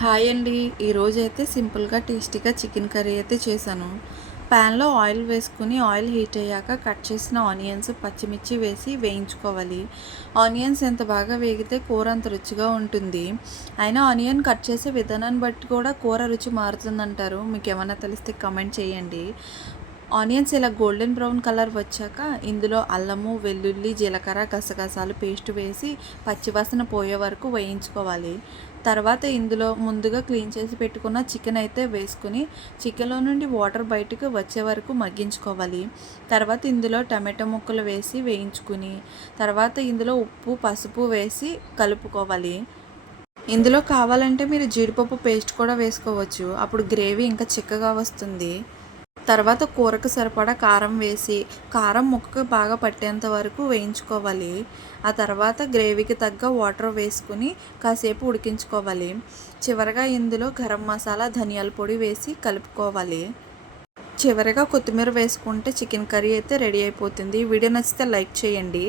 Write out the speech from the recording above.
Hi అండి. ఈరోజైతే సింపుల్గా టేస్టీగా చికెన్ కర్రీ అయితే చేశాను. ప్యాన్లో ఆయిల్ వేసుకుని ఆయిల్ హీట్ అయ్యాక కట్ చేసిన ఆనియన్స్, పచ్చిమిర్చి వేసి వేయించుకోవాలి. ఆనియన్స్ ఎంత బాగా వేగితే కూర అంత రుచిగా ఉంటుంది. అయినా ఆనియన్ కట్ చేసే విధానాన్ని బట్టి కూడా కూర రుచి మారుతుందంటారు. మీకు ఏమైనా తెలిస్తే కమెంట్ చేయండి. ఆనియన్స్ ఇలా గోల్డెన్ బ్రౌన్ కలర్ వచ్చాక ఇందులో అల్లము, వెల్లుల్లి, జీలకర్ర, గసగసాలు పేస్ట్ వేసి పచ్చివాసన పోయే వరకు వేయించుకోవాలి. తర్వాత ఇందులో ముందుగా క్లీన్ చేసి పెట్టుకున్న చికెన్ అయితే వేసుకుని చికెన్లో నుండి వాటర్ బయటకు వచ్చే వరకు మగ్గించుకోవాలి. తర్వాత ఇందులో టమాటో ముక్కలు వేసి వేయించుకుని తర్వాత ఇందులో ఉప్పు, పసుపు వేసి కలుపుకోవాలి. ఇందులో కావాలంటే మీరు జీడిపప్పు పేస్ట్ కూడా వేసుకోవచ్చు. అప్పుడు గ్రేవీ ఇంకా చిక్కగా వస్తుంది. తర్వాత కూరకు సరిపడా కారం వేసి కారం ముక్కకు బాగా పట్టేంత వరకు వేయించుకోవాలి. ఆ తర్వాత గ్రేవీకి తగ్గ వాటర్ వేసుకుని కాసేపు ఉడికించుకోవాలి. చివరగా ఇందులో గరం మసాలా, ధనియాల పొడి వేసి కలుపుకోవాలి. చివరగా కొత్తిమీర వేసుకుంటే చికెన్ కర్రీ అయితే రెడీ అయిపోతుంది. వీడియో నచ్చితే లైక్ చేయండి.